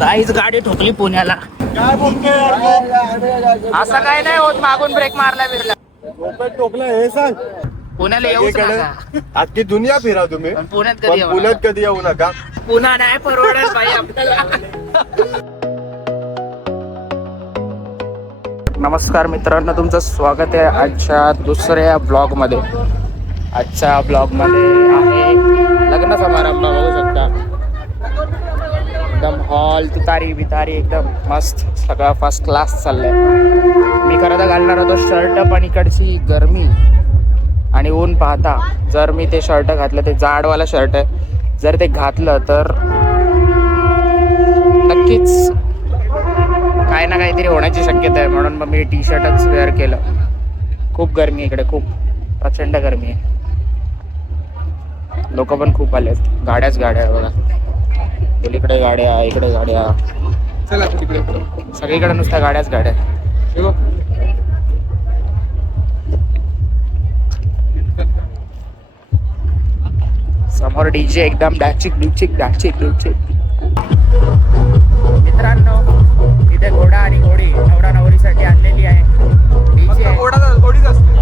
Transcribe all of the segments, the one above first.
काहीच गाडी ठोकली पुण्याला. काय बोलतोय असं काय नाही होत, मागून ब्रेक मारला बिरला. टोकलं हे सांग. पुण्याला येऊच नका. अख्खी दुनिया फिरा तुम्ही, पण पुण्यात पण कधी येऊ पुण्यात नका. कधी येऊ नका. पुन्हा नाही परवडत भाई आपल्याला. नमस्कार मित्रांनो, तुमचं स्वागत आहे आजच्या दुसऱ्या ब्लॉग मध्ये. आजच्या ब्लॉग मध्ये आहे लग्न समारंभ. बघू शकता एकदम हॉल तुतारी बितारी एकदम मस्त, सगळं फर्स्ट क्लास चाललंय. मी खरं तर घालणार होतो शर्ट, पण इकडची गरमी आणि ऊन पाहता जर मी ते शर्ट घातलं, ते जाडवाला शर्ट आहे, जर ते घातलं तर नक्कीच काय ना काहीतरी होण्याची शक्यता आहे. म्हणून मग मी टी शर्टच वेअर केलं. खूप गरमी आहे इकडे, खूप प्रचंड गरमी आहे. लोक पण खूप आले आहेत. गाड्याच गाड्या आहे बघा, इकडे गाड्या, इकडे गाड्या, सगळीकडे नुसत्या गाड्याच गाड्या. समोर डीजे एकदम डॅचिक डुचिक डॅचिक डुचिक. मित्रांनो, इथे घोडा आणि घोडी नवरा नवरीसाठी आणलेली आहे. डीजे घोडीच असते.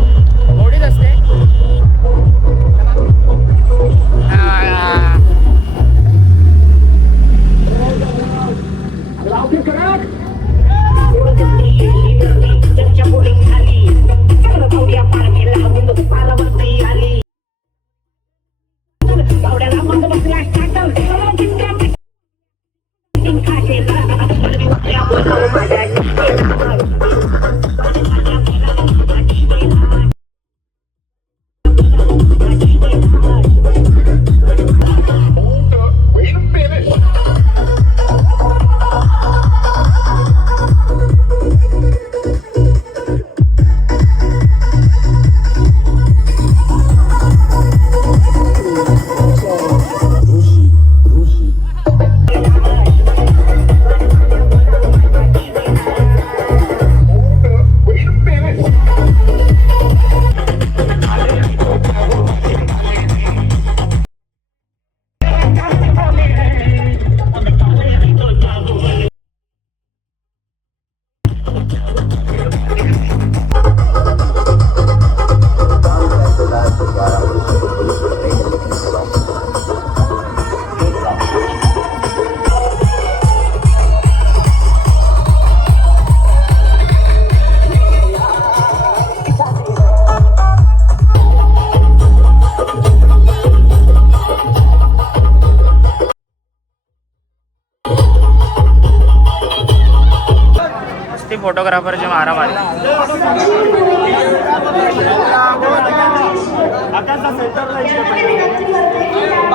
फोटोग्राफरचे मारामारी.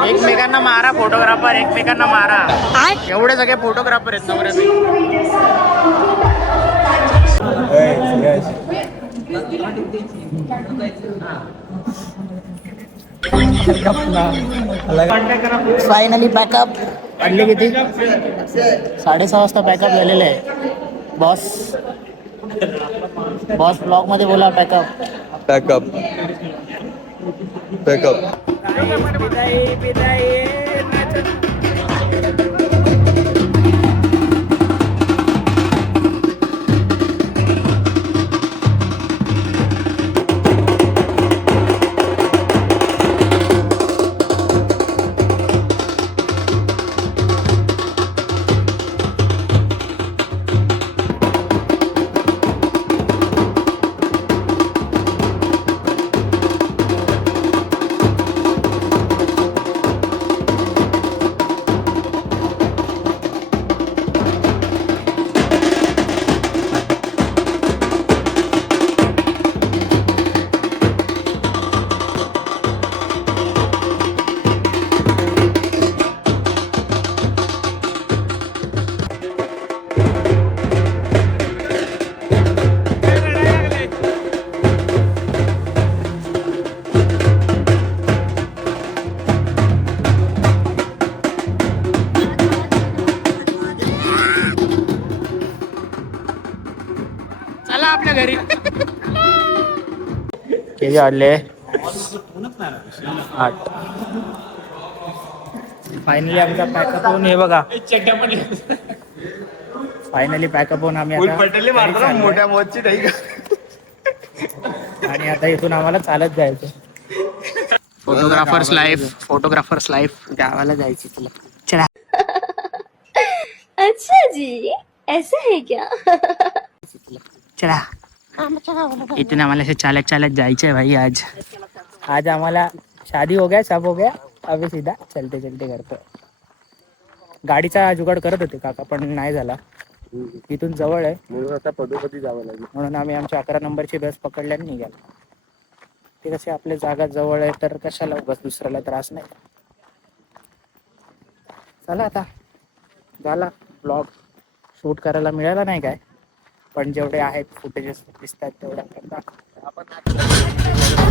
एकमेकांना मारा, फोटोग्राफर एकमेकांना मारा. एवढे सगळे फोटोग्राफर आहेत नवऱ्याचे. Finally pack up. वाटले किती? 6:30 वाजता पॅकअप झालेलं आहे. बॉस ब्लॉग मध्ये बोला. पॅकअप. आपल्या घरी किती आले? 8. फायनली आमचा पॅकअप होऊन हे बघा फायनली पॅकअप होऊन आम्ही आता घरी चाललोय. मोठ्या मोठची नाही का? आणि आता इथून आम्हाला चालत जायचं. फोटोग्राफर्स लाईफ गावाला जायचं तुला. चला अच्छा जी, ऐसा है क्या? चला इथून आम्हाला असे चालत चालत जायचंय भाई. आज आम्हाला शादी हो गया, सब हो गया, अभी सीधा चलते चलते करतो. गाडीचा जुगाड करत होते काका पण नाही झाला. इथून जवळ आहे म्हणून आता पदोपदी जावं लागेल. म्हणून आम्ही आमच्या 11 नंबरची बस पकडल्याने निघालो. ते कसे आपल्या जागा जवळ आहे तर कशाला उगाच दुसऱ्याला त्रास नाही. चला आता झाला ब्लॉग. शूट करायला मिळाला नाही काय, पण जेवढे आहेत फुटेजेस दिसतात तेवढ्या आपण दाखवतो.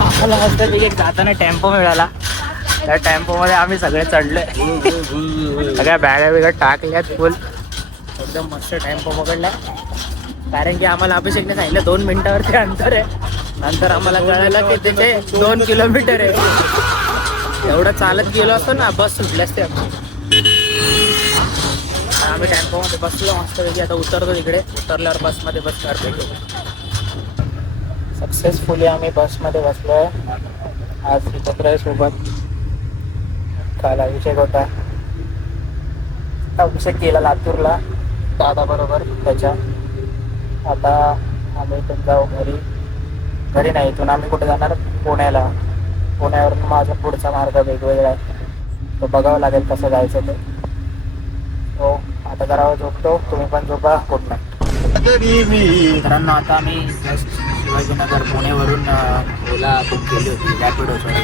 आम्हाला मस्त एक जाताना टेम्पो मिळाला. त्या टेम्पो मध्ये आम्ही सगळे चढलोय. सगळ्या बॅगा बिगा टाकल्यात फुल. एकदम मस्त टेम्पो पकडलाय. कारण की आम्हाला अभिषेकने सांगितलं 2 मिनिटावरती अंतर आहे. नंतर आम्हाला कळालं की तिथे 2 किलोमीटर आहे. एवढं चालत गेलो असतो ना बस सुटली असते. आम्ही टेम्पोमध्ये बसलो मस्तपैकी. आता उतरतो तिकडे. उतरल्यावर बसमध्ये बसणार भेटू. सक्सेसफुली आम्ही बसमध्ये बसलोय. आज एकत्र सोबत. काल अभिषेक होता. अभिषेक गेला लातूरला दादा बरोबर त्याच्या. आता आम्ही इथून जाऊ घरी. घरी नाही, इथून आम्ही कुठे जाणार पुण्याला. पुण्यावरून माझा पुढचा मार्ग वेगवेगळा आहे. तो बघावं लागेल कसं जायचं ते. हो आता जरा झोपतो. तुम्ही पण झोपा. गुड नाईट मित्रांनो. आता आम्ही जस्ट शिवाजीनगर पुणेवरून ओला बुक केली होती रॅपिडोसाठी.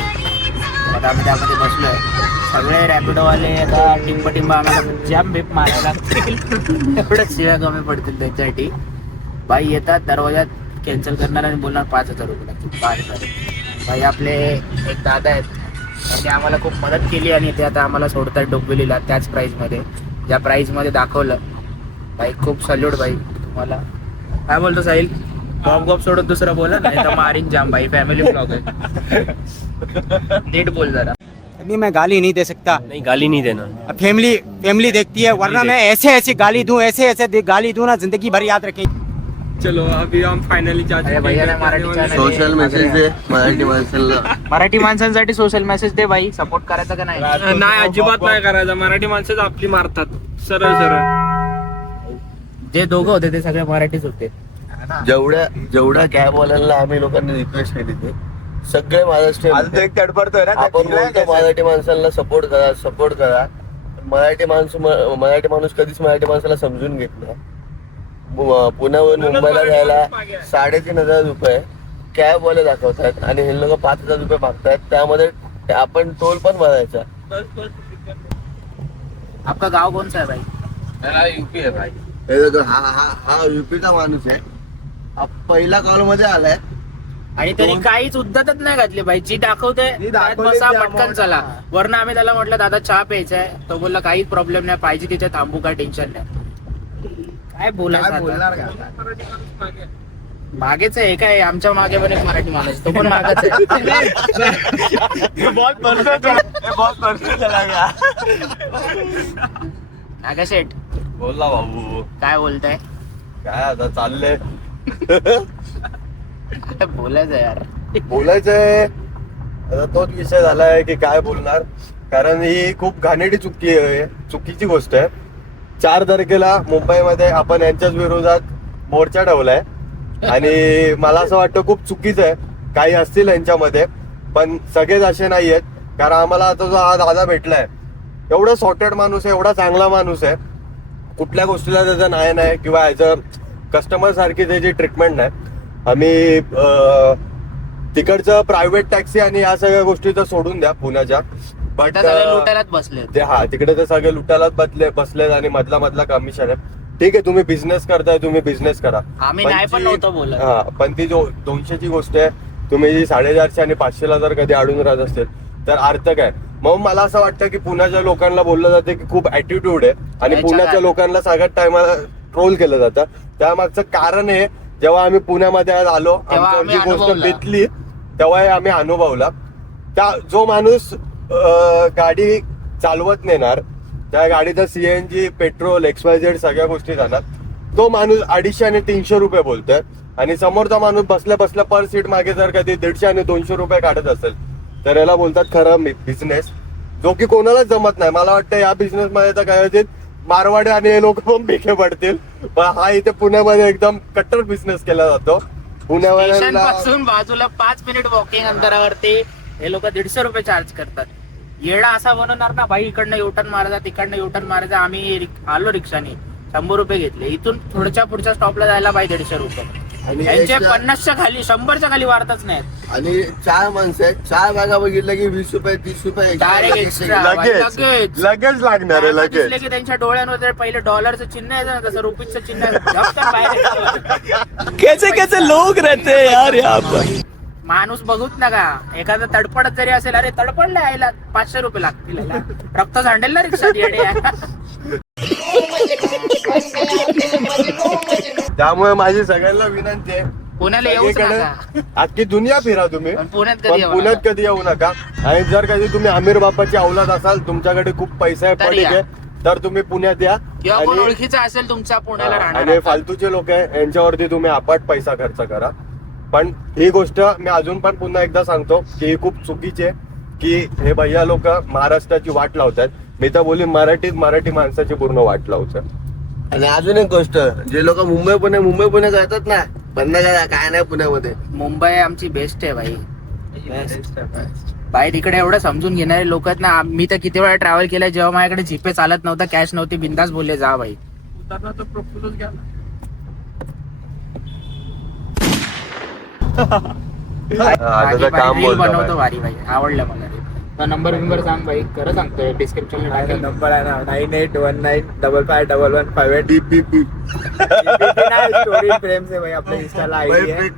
आता आम्ही त्यामध्ये बसलो आहे. सगळे रॅपिडोवाले आता टिंब आम्हाला जाम बीप मारायला लागतील. एवढ्याच शिव्या कमी पडतील त्यांच्यासाठी. बाई येतात दरवाजात कॅन्सल करणार आणि बोलणार 5,000 रुपये लागतील. 5,000. बाई आपले एक दादा आहेत, त्यांनी आम्हाला खूप मदत केली आणि ते आता आम्हाला सोडतात डोंबिवलीला त्याच प्राईजमध्ये ज्या प्राईजमध्ये दाखवलं. बाई खूप सल्यूट बाई तुम्हाला. काय बोलतो साहिल? गॉप सोडून दुसरं बोला नाही तर मारीन जाम. भाई फॅमिली ब्लॉग आहे. नीट बोल जरा. अभी मैं गाली नहीं दे सकता. नहीं गाली नहीं देना. अब फैमिली देखती है, वरना मैं ऐसे गाली दूं, ऐसे गाली दूं ना जिंदगी भर याद रखेगी. चलो अभी हम फाइनली अरे भैया ने मराठी चॅनल सोशल मेसेज दे मराठी माणसाला. मराठी माणसांसाठी सोशल मेसेज दे बाई. सपोर्ट करायचा का नाही? नाही अजिबात नाही करायचं. मराठी माणसं आपली मारतात सरळ. जे दोघं होते ते सगळे मराठीच होते. जेवढ्या कॅबवाल्यांना आम्ही लोकांनी रिक्वेस्ट केली ते सगळे महाराष्ट्रीयन. आपण बोलतो मराठी माणसांना सपोर्ट करा. मराठी माणूस कधीच मराठी माणसाला समजून घेत नाही. पुण्यावरून मुंबईला जायला 3,500 रुपये कॅबवाले दाखवतात आणि हे लोक 5,000 रुपये मागतात. त्यामध्ये आपण टोल पण भरायचा. आपका गाव कोणचा आहे भाई? यूपी आहे भाई. हा यूपीचा माणूस आहे. पहिला कॉल मध्ये आलाय आणि त्यांनी काहीच उद्धतच नाही घातली बाई. जी दाखवते बसा पटकन चला. वरनं आम्ही त्याला म्हटलं दादा चहा प्यायचा आहे. तो बोलला काहीच प्रॉब्लेम नाही, पाहिजे तिथे थांबू, काय टेन्शन नाही. काय बोलायचं मागेच आहे काय? आमच्या मागे पण एक मराठी माणूस, तो पण मागच आहे. नागा शेठ बोलला बाबू. काय बोलताय? काय आता चाललंय बोलायचं यार. बोलायचंय आता तोच विषय झालाय की काय बोलणार. कारण ही खूप घाणेरडी चुकीची गोष्ट आहे. 4 तारखेला मुंबईमध्ये आपण यांच्याच विरोधात मोर्चा ठेवलाय आणि मला असं वाटतं खूप चुकीचं आहे. काही असतील यांच्यामध्ये पण सगळेच असे नाही आहेत. कारण आम्हाला आता जो हा दादा भेटलाय एवढा सॉर्टेड माणूस आहे, एवढा चांगला माणूस आहे. कुठल्या गोष्टीला त्याचं नाही किंवा ऍज अ कस्टमर सारखी त्याची ट्रीटमेंट नाही. आम्ही तिकडचं प्रायव्हेट टॅक्सी आणि या सगळ्या गोष्टी तर सोडून द्या पुण्याच्या. बट लुटायलाच बसले ते तिकडे तर सगळे लुटायलाच बसलेत आणि मधला कमिशन आहे. ठीक आहे, तुम्ही बिझनेस करताय, तुम्ही बिझनेस करा. आम्ही नाही पण नव्हतो बोलत. पण ती 200ची गोष्ट आहे. तुम्ही 450 आणि 500ला जर कधी अडून राहत असेल तर अर्थ काय? मग मला असं वाटतं की पुण्याच्या लोकांना बोललं जाते की खूप ऍटिट्यूड आहे आणि पुण्याच्या लोकांना सगळ्यात टायमाला ट्रोल केलं जातं. त्यामागचं कारण आहे जेव्हा आम्ही पुण्यामध्ये आज आलो, आमची जी गोष्ट बेतली तेव्हा आम्ही अनुभवला. जो माणूस गाडी चालवत नेणार त्या गाडीचं CNG, पेट्रोल, XYZ सगळ्या गोष्टी जाणार. तो माणूस 250 आणि 300 रुपये बोलतोय आणि समोरचा माणूस बसल्या बसल्या पर सीट मागे जर कधी 150 आणि 200 रुपये काढत असेल तर याला बोलतात खरं बिझनेस, जो की कोणालाच जमत नाही. मला वाटतं या बिझनेस मध्ये तर काय मारवाडी आणि हे लोक पण पिके पडतील, पण हा इथे पुण्यामध्ये एकदम कट्टर बिझनेस केला जातो. स्टेशन पासून बाजूला 5 मिनिट वॉकिंग अंतरावरती हे लोक 150 रुपये चार्ज करतात. येडा असा बनवणार ना भाई, इकडनं युटर्न मारायचा तिकडनं युटर्न मारायचा. आम्ही आलो रिक्षाने 100 रुपये घेतले, इथून पुढच्या स्टॉपला जायला भाई 150 रुपये. आणि यांचे 50च्या खाली 100च्या खाली वाढतच नाहीत. आणि 4 माणसं आहेत, 4 बॅगा बघितलं की 20 रुपये 30 रुपये डायरेक्ट एक्स्ट्रा लगेच लागणार आहे. लगेच की त्यांच्या डोळ्यांवर पहिले डॉलरचं चिन्ह आहे ना, तसं रुपीचं चिन्ह आहे. झपकन बाहेर कैसे कैसे लोग रहते हैं यार यहाँ पर. माणूस बघूच नका, एखादा तडपडत जरी असेल, अरे तडपडला यायला 500 रुपये लागतील, याला रक्त सांडेल ना रिक्षात येडे. त्यामुळे माझी सगळ्यांना विनंती आहे, पुण्याला येऊच नका. अख्खी दुनिया फिरा तुम्ही, पण पुण्यात पण पुण्यात कधी येऊ नका. आणि जर कधी तुम्ही आमिर बापाची औलाद असाल, तुमच्याकडे खूप पैसा आहे, पडीक आहे, तर तुम्ही पुण्यात या. किंवा कोण ओळखीचा असेल तुमचा पुण्याला राहणार, आणि फालतूचे लोक आहे यांच्यावरती तुम्ही अपाट पैसा खर्च करा. पण ही गोष्ट मी अजून पण पुन्हा एकदा सांगतो की ही खूप चुकीची आहे की हे भैया लोक महाराष्ट्राची वाट लावतात. मी तर बोलीन मराठी माणसाची पूर्ण वाट लावतात. आणि अजून एक गोष्ट, जे लोक मुंबई पुणे करतात ना, बंद करा, काय नाही पुण्यामध्ये. मुंबई आमची बेस्ट आहे भाई. बाहेर इकडे एवढं समजून घेणारे लोक आहेत ना. मी तर किती वेळा ट्रॅव्हल केलाय, जेव्हा माझ्याकडे जीपे चालत नव्हता, कॅश नव्हती, बिंदास बोलले जा भाई. आता काम बनवतो भारी भाई, आवडलं मला. नंबर सांग भाई, खरं सांगतोय, डिस्क्रिप्शन नंबर आहे ना 9819551158. DPP स्टोरी प्रेम से भाई आपल्या इंस्टाला आयडी आहे.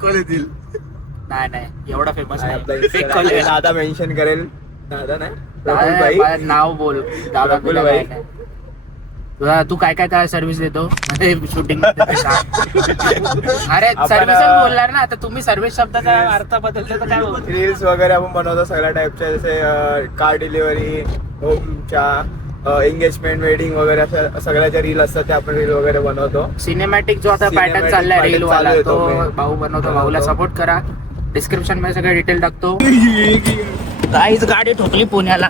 नाही एवढा फेमस आपला दादा मेन्शन करेल. दादा नाही प्रफुल भाई, नाही, नाव बोल दादा. प्रफुल भाई. तू काय काय सर्व्हिस देतो शूटिंग? अरे सर्व्हिस बोलणार ना, आता तुम्ही सर्व्हिस शब्दाचा अर्थ बदलतो तर काय बोलतो? रील्स वगैरे आपण बनवतो सगळ्या टाईपच्या, जसे कार डिलिव्हरी, होमच्या एंगेजमेंट, वेडिंग वगैरे अशा सगळ्याच्या रील असतात, ते आपण रील वगैरे बनवतो. सिनेमॅटिक जो आता पॅटर्न चाललाय रील वाला, चालू तो आहे तो. भाऊ बनवतो. भाऊला सपोर्ट करा. डिस्क्रिप्शन मध्ये सगळे डिटेल टाकतो. काहीच गाडी ठोकली पुण्याला.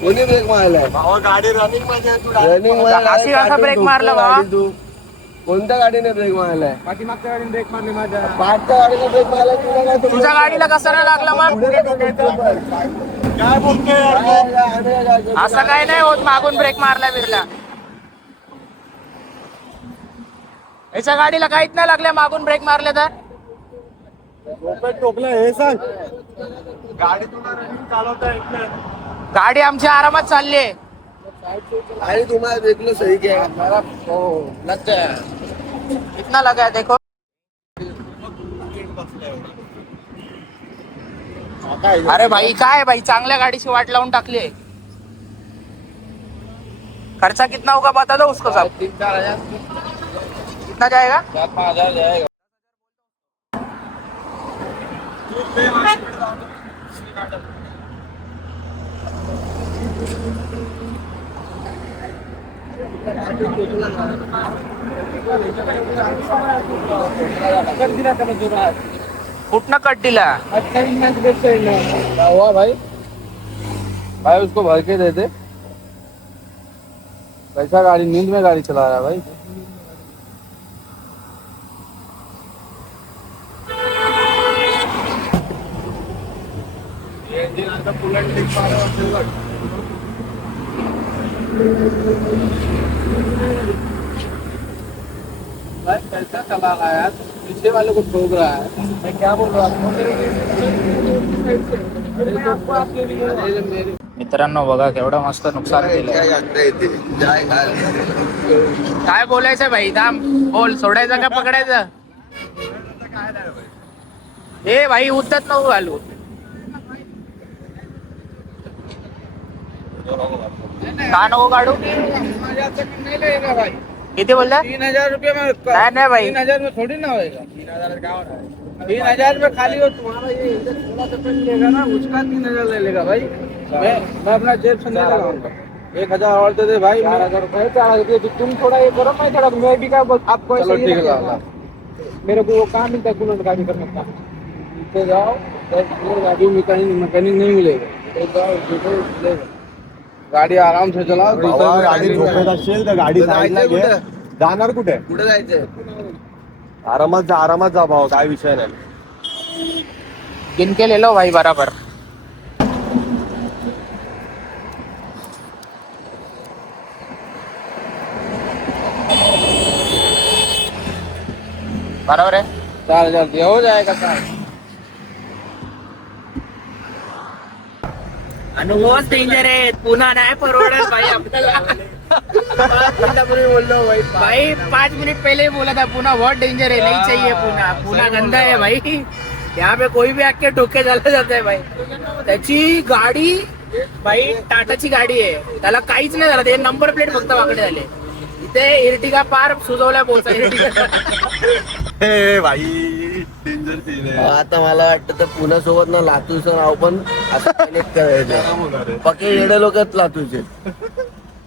कोणी ब्रेक मारलाय? गाडी रनिंग मध्ये आहे, तू रनिंग अशी कसा ब्रेक मारला बाबा? कोणत्या गाडीने ब्रेक मारलाय? पाठीमागच्या गाडीने ब्रेक मारली माझ्या. पाचच्या गाडीने ब्रेक मारलाय, तुला काय तुम्ही- तुझ्या गाडीला कसा नाही लागला मग? काय बोलतोय यार तू? असं काय नाही होत, मागून ब्रेक मारला बिरला. याच्या गाडीला काहीच नाही लागल्या, मागून ब्रेक मारले तर. टोकलं हे सांग. गाडी तुला रनिंग चालवता येत नाही. गाडी आमची आरामात चालली आहे. आणि तुम्हाला ब्रेकला सही घ्या. कितना लगा है देखो. अरे भाई काय भाई, चांगल्या गाडीची वाट लावून टाकली आहे. खर्चा कितना होगा बता दो उसको सब. 3-4 हजार कितना जाएगा? 4-5 हजार जाएगा. कुठनं कट दिला? हुआ भाई उसको भर के दे दे. कैसा गाड़ी, नींद में गाड़ी चला रहा है भाई. कैसा चला रहा है यार, पीछे वाले को ठोक रहा है. मैं क्या बोल रहा हूँ. मित्रांनो बघा केवढं मस्त नुकसान केलं. काय बोलायचं भाई, थांब बोल. सोडायचं का पकडायचं? हे भाई उद्धत नको घालू. का नको काढू? किती बोलला? 3,000 रुपये में नहीं भाई 3,000 में थोड़ी ना होएगा। 3,000 क्या हो रहा है? 3,000 में खाली हो तुम्हारा ये इधर थोड़ा सा पेन लेगा ना, उसका 3,000 ले लेगा भाई। मैं अपना जेब से नहीं लगाऊंगा। 1,000 और दे दे भाई। 4,000 रुपये 4,000 रुपये तुम थोड़ा ये करो, मैं थोड़ा मैं भी क्या आपको ऐसे ही लगा। मेरे को वो काम मिलता है कूलर का भी करने का। नीचे जाओ, गाड़ी मैकेनिक नहीं मिलेगा। गाडी आराम से चलाओ। बाबा, गाडी झोपेत असेल तर गाडी साईडला घे. जाणार कुठे? कुठे जायचंय? आरामात जा भाऊ, काय विषय नाही. गिन के ले लो भाई बराबर. बराबर आहे. 4,000 दिया हो जाएगा काम. अनुभवच डेंजर आहे. पुन्हा नाही परवडत भाई आपल्याला. बोल लो भाई 5 मिनट पहले बोला था पुना बहुत डेंजर है, नहीं चाहिए पुना. पुना गंदा है भाई. यहाँ पे कोई भी आके ठोके चालला जात आहे भाई. त्याची गाडी भाई टाटाची गाडी आहे, त्याला काहीच नाही झालं. ते नंबर प्लेट फक्त वाकडे झाले. इथे इर्टिगा पार सुजवल्या पोहोचा इर्टिगा. हे भाई डेंजर सीन आहे. आता मला वाटतं तर पुण्यासोबत ना लातूरचं नाव पण असं connect करायचं. पक्के येडे लोक आहेत लातूरचे.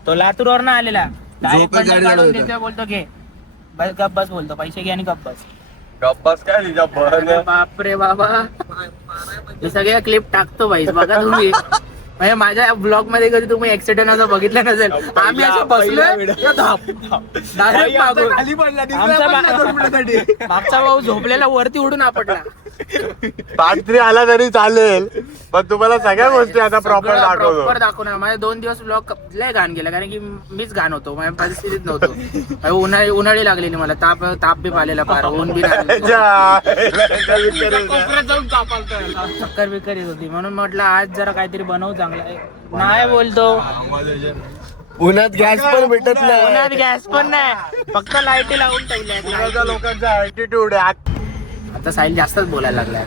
तो लातूर वर ना आलेला झोपेत गाडी काढून चालवतो. देतोय, बोलतो घे बस गप बस, बोलतो पैसे घे आणि गप बस. गप्पास काय तिच्या बरं. बापरे बाबा, मी सगळ्या क्लिप टाकतो भाई, बघा तुम्ही. म्हणजे माझ्या ब्लॉग मध्ये कधी तुम्ही ऍक्सिडेंट असं बघितलं नसेल. आम्ही असं बसलोय direct मागून. खाली पडला मागचा भाऊ झोपलेला वरती उडून आपटला. पाच आला तरी चालेल, पण तुम्हाला सगळ्या गोष्टी आता प्रॉपर दाखवतो. प्रॉपर दाखवणार. माझे 2 दिवस ब्लॉग लय घाण गेला, कारण की मीच घाण होतो. माझ्या परिस्थितीत नव्हतो. उन्हाळी लागलेली मला, ताप बी आलेला फार, ऊन बी चक्कर बिक्कर येत होती. म्हणून म्हटलं आज जरा काहीतरी बनवू चांगलं. नाही बोलतो पुण्यात गॅस पण भेटत पुण्यात नाही. गॅस पण नाही, फक्त लाईटी लावून ठेवल्या. लोकांचा ऍटिट्यूड आहे. आता साहिल जास्तच बोलायला लागलाय.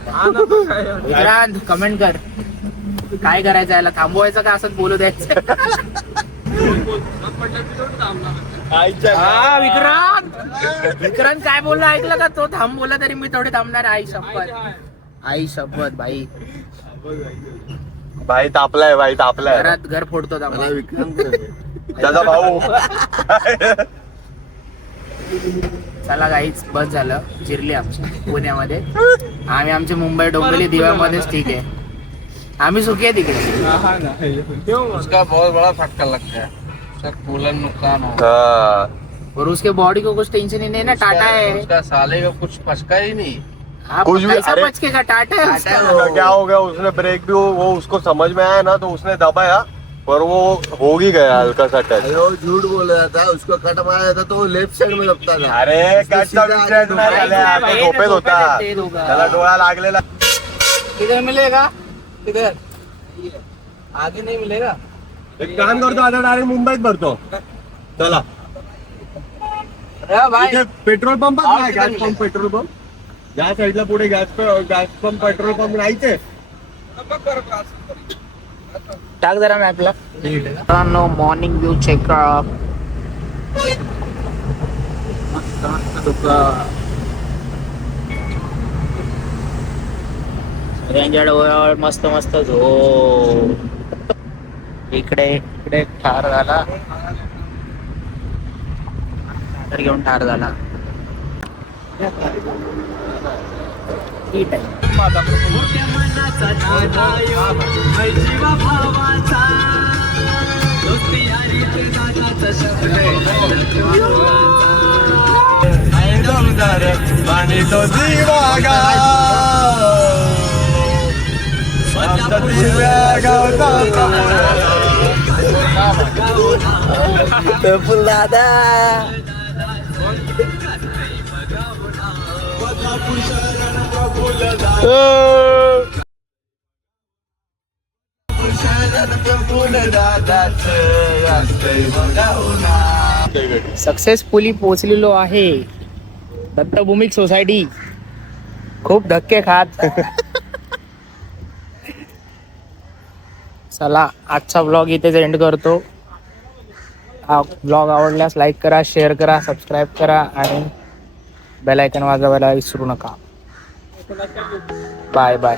विक्रांत कमेंट कर, काय करायचं याला, थांबवायचं का असंच बोलू द्यायचं. हा विक्रांत काय बोलला ऐकलं का? तो थांब बोला तरी मी थोडे थांबणार. आई शपथ भाई, भाई तापलाय घरात घर फोडतो मला विक्रांत त्याचा भाऊ. चला गाईच, बस झालं. जिरली आमची पुण्यामध्ये. आम्ही आमच्या मुंबई डोंबिवली दिव्यामध्येच ठीक आहे. आम्ही सुखी आहे तिकडे. उसका बहुत बड़ा फटका लगता है, उसका कूलर नुकसान हो. हा. और उसके बॉडी को कुछ टेंशन ही नहीं ना, टाटा है. उसका साले का कुछ फटका ही नहीं. आप कुछ भी- कैसा अरे- बच के का? टाटा है उसका. क्या हो गया, उसने ब्रेक भी वो उसको समझ में आया ना, तो उसने दबाया पर वो हो ही गया हल्का सा टच. अरे वो झूठ बोल रहा था, उसको कट मारा था तो वो लेफ्ट साइड में दबता था. अरे कटचा विषय नाही झाला, तो झोपेत होता, ते दोघं. त्याला डोळा लागलेला. किधर मिलेगा? किधर? आगे नहीं मिलेगा. एक काम करतो, आता डायरेक्ट मुंबईत भरतो. चला भाई इथे पेट्रोल पंप नाही, गॅस पंप पेट्रोल पंप या साईडला पुढे गॅस पंप पेट्रोल पंप नाहीच आहे. टाक जरा मॅपला. नो मॉर्निंग व्यू चेक करा. सगळ्यांच्या मस्त मस्त झोप. इकडे ठार झाला, तर घेऊन ठार झाला. ठीक आहे. आणि तो दिवागा आमचा दिव्या गावचा पेपूल दादा सक्सेसफुली पोहोचलेलो आहे दत्तभूमिक सोसायटी. खूप धक्के खात. चला आजचा ब्लॉग इथेच एंड करतो. हा ब्लॉग आवडल्यास लाईक करा, शेअर करा, सबस्क्राईब करा आणि बेल आयकॉन वाजवायला विसरू नका. Bye bye.